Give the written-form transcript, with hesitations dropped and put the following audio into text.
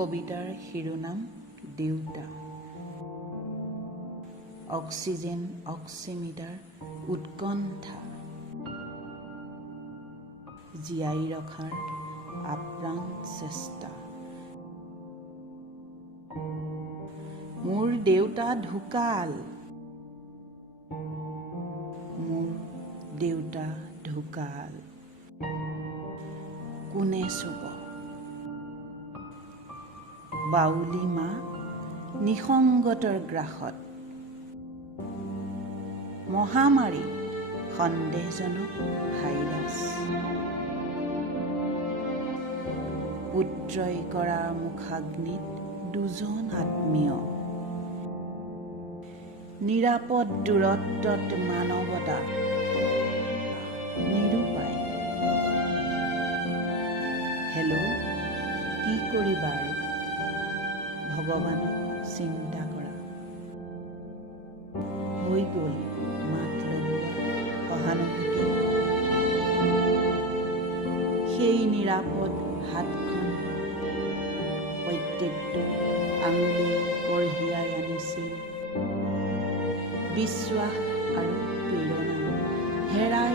কবিতাৰ শিৰোনাম দেউতা। অক্সিজেন অক্সিমিটাৰ উৎকণ্ঠা, জীয়াই ৰখাৰ আপ্ৰাণ চেষ্টা। মোৰ দেউতা ঢুকাল, মোৰ দেউতা ঢুকাল, কোনে চুব? বাউলী মা নিসংগতৰ গ্ৰাসত, মহামাৰী সন্দেহজনক ভাইৰাছ। পুত্ৰই কৰা মুখাগ্নিত দুজন আত্মীয়, নিৰাপদ দূৰত্বত মানৱতা নিৰূপায়। হেল্ল', কি কৰিবা আৰু? ভগৱানক চিন্তা কৰা। হৈ গ'ল মাত লগোৱা সহানুভূতি, সেই নিৰাপদ হাতখন প্ৰত্যেকটো আঙুলিয়ে কঢ়িয়াই আনিছিল বিশ্বাস আৰু প্ৰেৰণা। হেৰাই